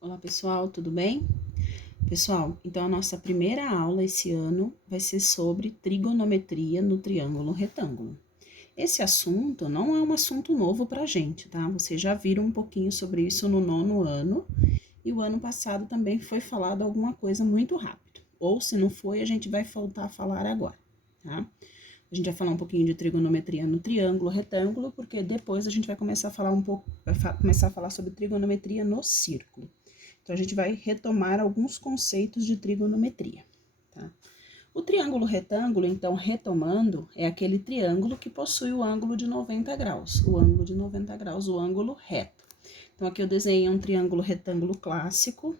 Olá pessoal, tudo bem? Pessoal, então a nossa primeira aula esse ano vai ser sobre trigonometria no triângulo retângulo. Esse assunto não é um assunto novo para a gente, tá? Vocês já viram um pouquinho sobre isso no nono ano e o ano passado também foi falado alguma coisa muito rápido. Ou se não foi, a gente vai voltar a falar agora, tá? A gente vai falar um pouquinho de trigonometria no triângulo retângulo, porque depois a gente vai começar a falar começar a falar sobre trigonometria no círculo. Então, a gente vai retomar alguns conceitos de trigonometria, tá? O triângulo retângulo, então, retomando, é aquele triângulo que possui o ângulo de 90 graus, o ângulo de 90 graus, o ângulo reto. Então, aqui eu desenhei um triângulo retângulo clássico,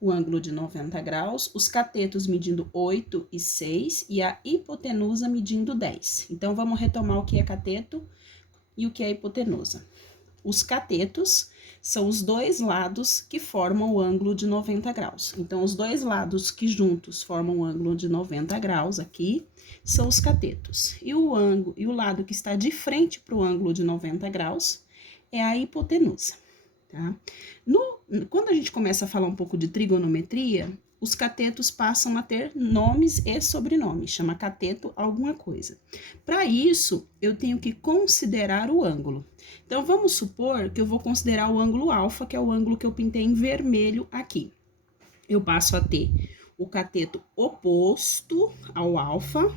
o ângulo de 90 graus, os catetos medindo 8 e 6 e a hipotenusa medindo 10. Então, vamos retomar o que é cateto e o que é hipotenusa. Os catetos são os dois lados que formam o ângulo de 90 graus. Então, os dois lados que juntos formam o ângulo de 90 graus aqui são os catetos. E o lado que está de frente para o ângulo de 90 graus é a hipotenusa, tá? Quando a gente começa a falar um pouco de trigonometria, os catetos passam a ter nomes e sobrenomes, chama cateto alguma coisa. Para isso, eu tenho que considerar o ângulo. Então, vamos supor que eu vou considerar o ângulo alfa, que é o ângulo que eu pintei em vermelho aqui. Eu passo a ter o cateto oposto ao alfa.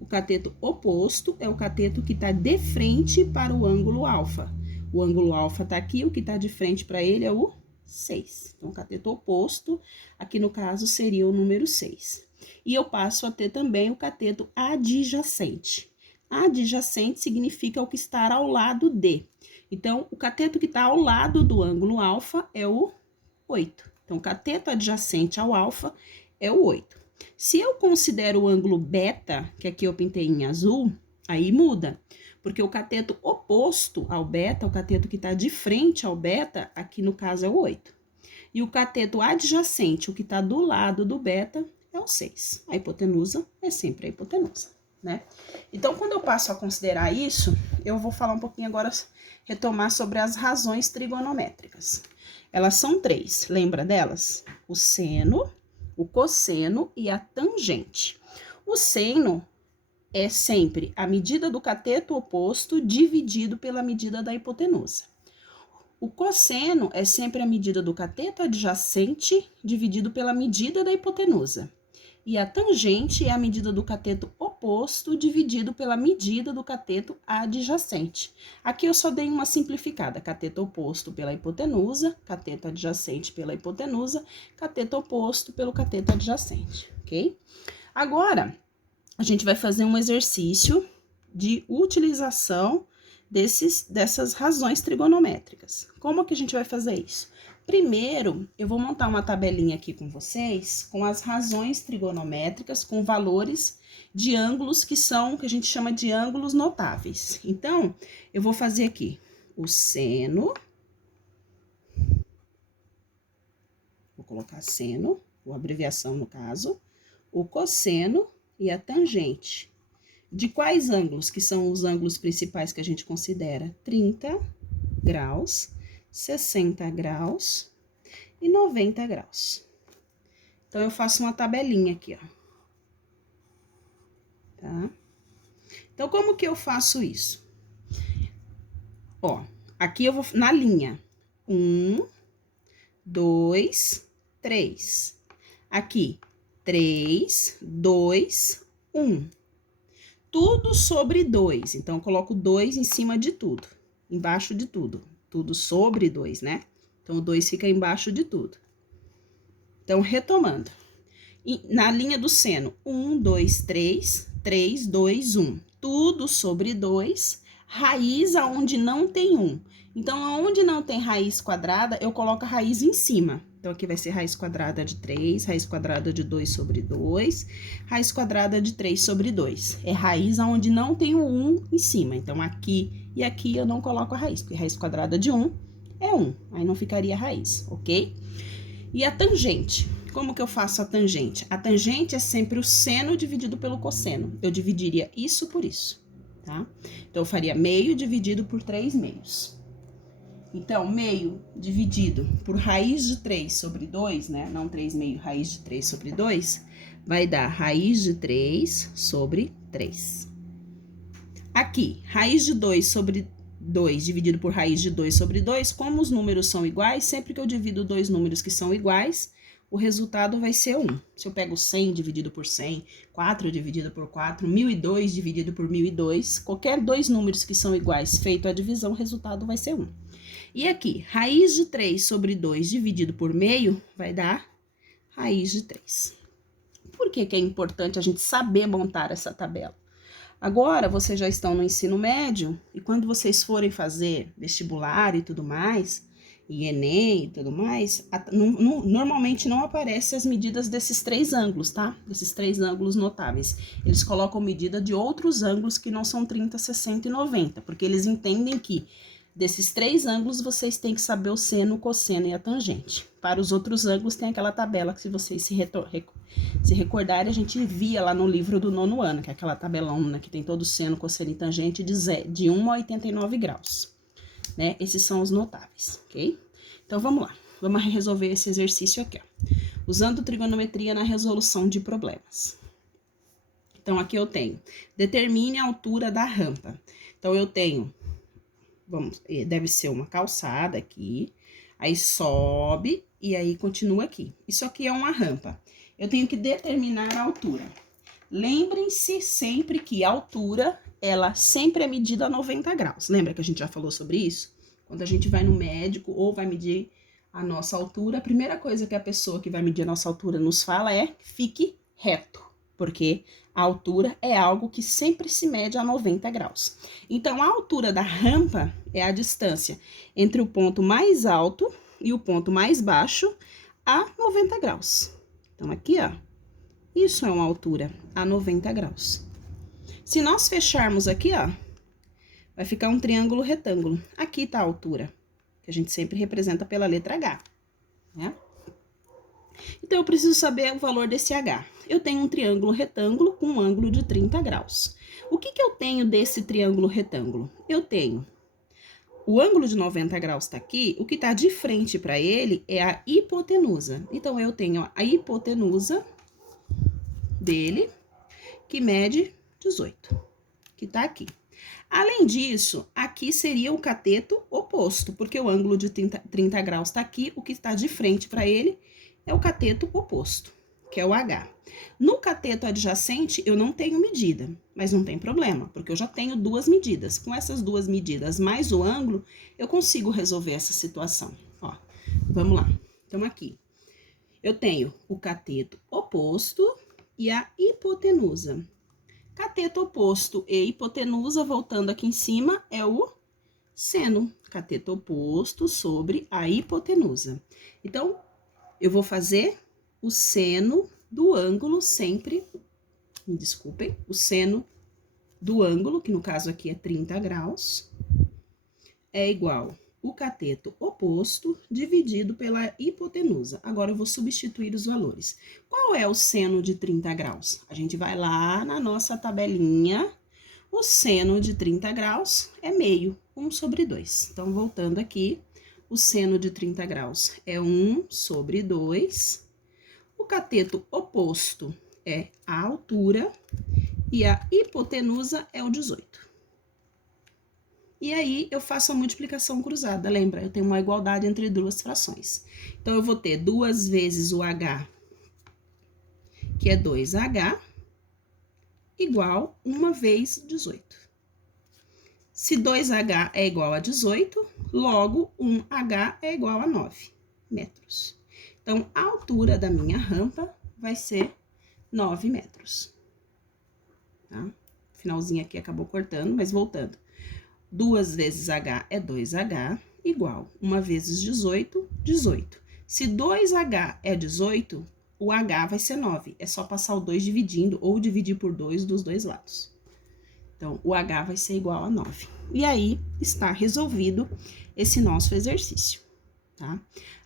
O cateto oposto é o cateto que está de frente para o ângulo alfa. O ângulo alfa está aqui, o que está de frente para ele é o 6. Então, o cateto oposto, aqui no caso, seria o número 6. E eu passo a ter também o cateto adjacente. Adjacente significa o que está ao lado de. Então, o cateto que está ao lado do ângulo alfa é o 8. Então, o cateto adjacente ao alfa é o 8. Se eu considero o ângulo beta, que aqui eu pintei em azul, aí muda. Porque o cateto oposto ao beta, o cateto que está de frente ao beta, aqui no caso é o 8. E o cateto adjacente, o que está do lado do beta, é o 6. A hipotenusa é sempre a hipotenusa, né? Então, quando eu passo a considerar isso, eu vou falar um pouquinho agora, retomar sobre as razões trigonométricas. Elas são 3, lembra delas? O seno, o cosseno e a tangente. O seno é sempre a medida do cateto oposto dividido pela medida da hipotenusa. O cosseno é sempre a medida do cateto adjacente dividido pela medida da hipotenusa. E a tangente é a medida do cateto oposto dividido pela medida do cateto adjacente. Aqui eu só dei uma simplificada: cateto oposto pela hipotenusa, cateto adjacente pela hipotenusa, cateto oposto pelo cateto adjacente, ok? Agora, a gente vai fazer um exercício de utilização dessas razões trigonométricas. Como que a gente vai fazer isso? Primeiro, eu vou montar uma tabelinha aqui com vocês, com as razões trigonométricas, com valores de ângulos que a gente chama de ângulos notáveis. Então, eu vou fazer aqui o seno, vou colocar seno, ou abreviação no caso, o cosseno e a tangente. De quais ângulos, que são os ângulos principais que a gente considera? 30 graus, 60 graus e 90 graus. Então, eu faço uma tabelinha aqui, ó. Tá? Então, como que eu faço isso? Ó, aqui eu vou na linha. 1, 2, 3. Aqui, 3, 2, 1. Tudo sobre 2. Então, eu coloco 2 em cima de tudo, embaixo de tudo. Tudo sobre 2, né? Então, o 2 fica embaixo de tudo. Então, retomando. E na linha do seno, 1, 2, 3, 3, 2, 1. Tudo sobre 2, raiz aonde não tem 1. Então, aonde não tem raiz quadrada, eu coloco a raiz em cima. Então, aqui vai ser raiz quadrada de 3, raiz quadrada de 2 sobre 2, raiz quadrada de 3 sobre 2. É raiz aonde não tem o 1 em cima. Então, aqui e aqui eu não coloco a raiz, porque raiz quadrada de 1 é 1. Aí não ficaria raiz, ok? E a tangente? Como que eu faço a tangente? A tangente é sempre o seno dividido pelo cosseno. Eu dividiria isso por isso, tá? Então, eu faria meio dividido por 3 meios. Então, meio dividido por raiz de 3 sobre 2, né? Não 3 meio, raiz de 3 sobre 2, vai dar raiz de 3 sobre 3. Aqui, raiz de 2 sobre 2 dividido por raiz de 2 sobre 2, como os números são iguais, sempre que eu divido dois números que são iguais, o resultado vai ser 1. Se eu pego 100 dividido por 100, 4 dividido por 4, 1002 dividido por 1002, qualquer dois números que são iguais feito a divisão, o resultado vai ser 1. E aqui, raiz de 3 sobre 2 dividido por meio vai dar raiz de 3. Por que que é importante a gente saber montar essa tabela? Agora, vocês já estão no ensino médio, e quando vocês forem fazer vestibular e tudo mais, e Enem e tudo mais, normalmente não aparecem as medidas desses três ângulos, tá? Desses três ângulos notáveis. Eles colocam medida de outros ângulos que não são 30, 60 e 90, porque eles entendem que desses três ângulos, vocês têm que saber o seno, o cosseno e a tangente. Para os outros ângulos, tem aquela tabela que, se vocês se recordarem, a gente via lá no livro do 9º ano, que é aquela tabelona que tem todo o seno, cosseno e tangente de 1 a 89 graus. Né? Esses são os notáveis, ok? Então, vamos lá. Vamos resolver esse exercício aqui, ó. Usando trigonometria na resolução de problemas. Então, aqui eu tenho, determine a altura da rampa. Então, eu tenho... deve ser uma calçada aqui, aí sobe e aí continua aqui. Isso aqui é uma rampa. Eu tenho que determinar a altura. Lembrem-se sempre que a altura, ela sempre é medida a 90 graus. Lembra que a gente já falou sobre isso? Quando a gente vai no médico ou vai medir a nossa altura, a primeira coisa que a pessoa que vai medir a nossa altura nos fala é fique reto, porque a altura é algo que sempre se mede a 90 graus. Então, a altura da rampa é a distância entre o ponto mais alto e o ponto mais baixo a 90 graus. Então, aqui, ó, isso é uma altura a 90 graus. Se nós fecharmos aqui, ó, vai ficar um triângulo retângulo. Aqui tá a altura, que a gente sempre representa pela letra H, né? Então, eu preciso saber o valor desse H. Eu tenho um triângulo retângulo com um ângulo de 30 graus. O que que eu tenho desse triângulo retângulo? Eu tenho o ângulo de 90 graus tá aqui, o que tá de frente para ele é a hipotenusa. Então, eu tenho a hipotenusa dele, que mede 18, que tá aqui. Além disso, aqui seria o cateto oposto, porque o ângulo de 30 graus tá aqui, o que está de frente para ele é o cateto oposto, que é o H. No cateto adjacente, eu não tenho medida, mas não tem problema, porque eu já tenho duas medidas. Com essas duas medidas mais o ângulo, eu consigo resolver essa situação. Ó, vamos lá. Então, aqui, eu tenho o cateto oposto e a hipotenusa. Cateto oposto e hipotenusa, voltando aqui em cima, é o seno. Cateto oposto sobre a hipotenusa. Então, eu vou fazer o seno do ângulo sempre, me desculpem, o seno do ângulo, que no caso aqui é 30 graus, é igual o cateto oposto dividido pela hipotenusa. Agora, eu vou substituir os valores. Qual é o seno de 30 graus? A gente vai lá na nossa tabelinha, o seno de 30 graus é meio, 1 sobre 2. Então, voltando aqui, o seno de 30 graus é 1 sobre 2. O cateto oposto é a altura e a hipotenusa é o 18. E aí, eu faço a multiplicação cruzada, lembra? Eu tenho uma igualdade entre duas frações. Então, eu vou ter 2 vezes o H, que é 2H, igual 1 vezes 18. Se 2H é igual a 18, logo 1H é igual a 9 metros. Então, a altura da minha rampa vai ser 9 metros. Tá? Finalzinho aqui acabou cortando, mas voltando. 2 vezes H é 2H, igual 1 vezes 18, 18. Se 2H é 18, o H vai ser 9. É só passar o 2 dividindo ou dividir por 2 dos dois lados. Então, o H vai ser igual a 9. E aí, está resolvido esse nosso exercício, tá?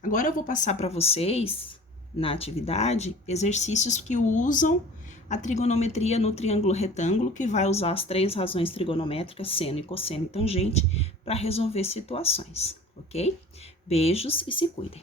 Agora, eu vou passar para vocês, na atividade, exercícios que usam a trigonometria no triângulo retângulo, que vai usar as três razões trigonométricas, seno e cosseno e tangente, para resolver situações, ok? Beijos e se cuidem.